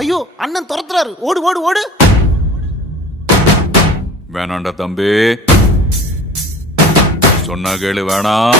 ஐயோ அண்ணன் துரத்துறாரு, ஓடு ஓடு ஓடு. வேணாண்டா தம்பி, சொன்னா கேளு, வேணாம்.